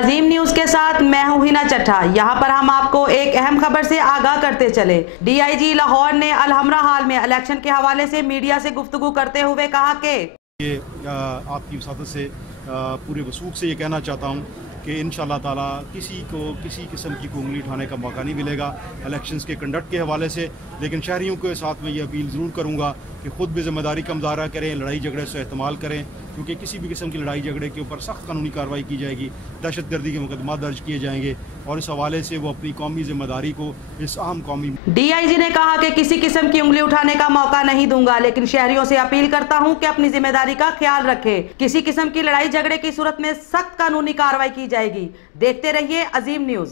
अजीम news के साथ मैं हूं हिना चट्ठा। यहां पर हम आपको एक अहम खबर से आगाह करते चले। डीआईजी लाहौर ने अलहमरा हाल में इलेक्शन के हवाले से मीडिया से गुफ्तगू करते हुए कहा कि ये आपकी वसादत से पूरे वसूख से ये कहना चाहता हूँ कि इंशाअल्लाह ताला किसी को किसी किस्म की उंगली उठाने का मौका नहीं मिलेगा इलेक्शंस के कंडक्ट के हवाले से। लेकिन शहरियों के साथ में ये अपील ज़रूर करूँगा कि ख़ुद भी ज़िम्मेदारी का मुजाहरा करें, लड़ाई झगड़े से इस्तेमाल करें, क्योंकि किसी भी किस्म की लड़ाई झगड़े के ऊपर सख्त कानूनी कार्रवाई की जाएगी, दहशतगर्दी के मुकदमा दर्ज किए जाएंगे और इस हवाले से वो अपनी कौमी जिम्मेदारी को इस अहम कौमी। डीआईजी ने कहा कि किसी किस्म की उंगली उठाने का मौका नहीं दूंगा, लेकिन शहरियों से अपील करता हूं कि अपनी जिम्मेदारी का ख्याल रखें। किसी किस्म की लड़ाई झगड़े की सूरत में सख्त कानूनी कार्रवाई की जाएगी। देखते रहिए अजीम न्यूज।